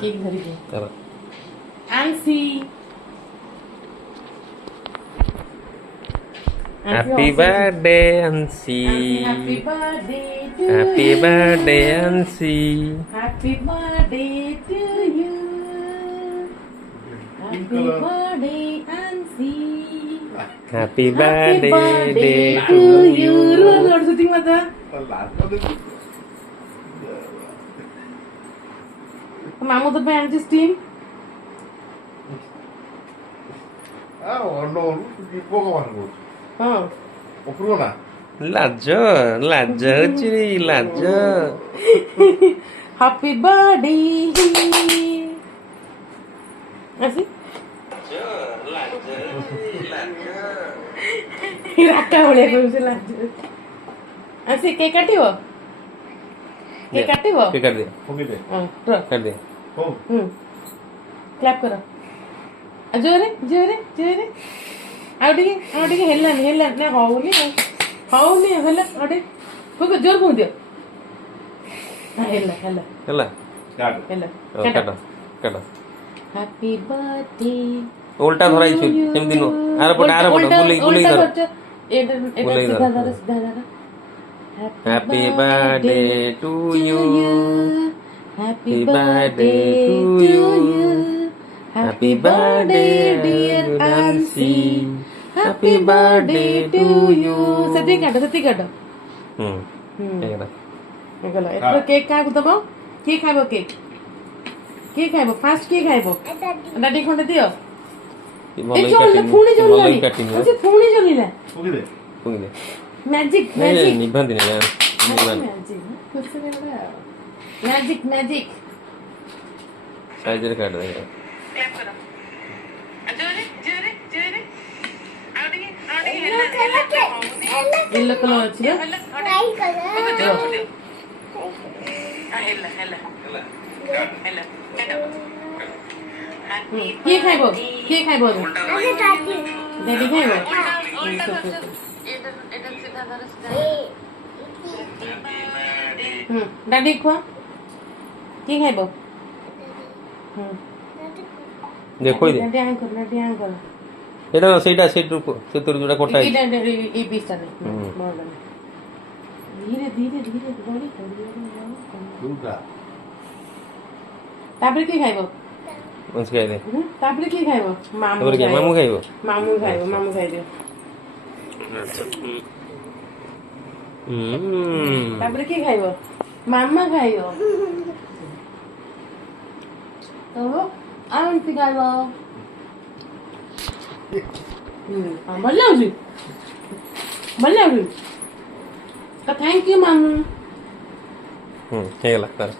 কেক ধরিবে চলো আনসি হ্যাপি বার্থডে আনসি happy birthday to happy birthday আনসি happy birthday to you happy birthday আনসি হ্যাপি বার্থডে টু ইউ রোজ সুতি মাতা মামু তো প্যান্টি স্টিম হ্যাঁ লাজ লাজ হচ্ছে লাজ হ্যাপি বার্থডে আসি রাখা ভଳିଆ କହୁଛି ଲାଜ আসি কেক কাটিব কেক কাটিব কে কাট দে কাট দে କ୍ଲାପ୍ କର ଜୋରେ ଜୋରେ ଜୋରେ ଆଉ ଟିକେ ହେଲାନି ନା ହଉନି ହଉନି ହେଲା ଆଉ ଟିକେ ଜୋର କୁହଦିଅ ହେଲା ହେଲା ହେଲା ହେଲା କାଟ କାଟ ହ୍ୟାପି ବାର୍ଥଡେ উল্টা ধরাইছো সেমতি নো আরে পট বুলেই বুলেই ধর এটা সিধা ধর সিধা ধর happy birthday to you happy birthday to you happy birthday dear আনসি হ্যাপি বার্থডে টু ইউ সত্যি কাটো এইটা এগুলো এরপর কেক কাটব দেব কি খাইব কেক কি খাইব ফার্স্ট কি খাইব দাদি খন্ডে দিও এই চললে ফোনে চললানি আচ্ছা ফোনে চলিলা পুঙ্গিলে ম্যাজিক এই ম্যাজিক নিবান্দি না নিবান ম্যাজিক কুছ না ম্যাজিক ম্যাজিক সাইজের কাট দে ক্ল্যাপ করো জোরে জোরে জোরে আউটিকে হেলা ইল্লো কালার আছে হেলা হেলা হেলা হেলা কি খাইব কি খাইব দাদি খাইব দাদি খোয়া কি খাইব দেখো দে দাদি আঙ্কল এটা না সেইটা সেটুক সে তোর যেটা কোটা এটা এই পিসটা নেই বড় না ধীরে ধীরে ধীরে গড়ি তারপরে কি খাইব মনস খাই দে তারপরে কি খাইব মামু তারপরে কি মামু খাইব মামু খাইবে তারপরে কি খাইব মাম্মা খাইব তো আন্টি খাইব ଭଲ ଲାଗୁଛି ଭଲ ଲାଗୁଛି ତ ଥ୍ୟାଙ୍କ ୟୁ ମାମୁ ହେଇଗଲା ତାର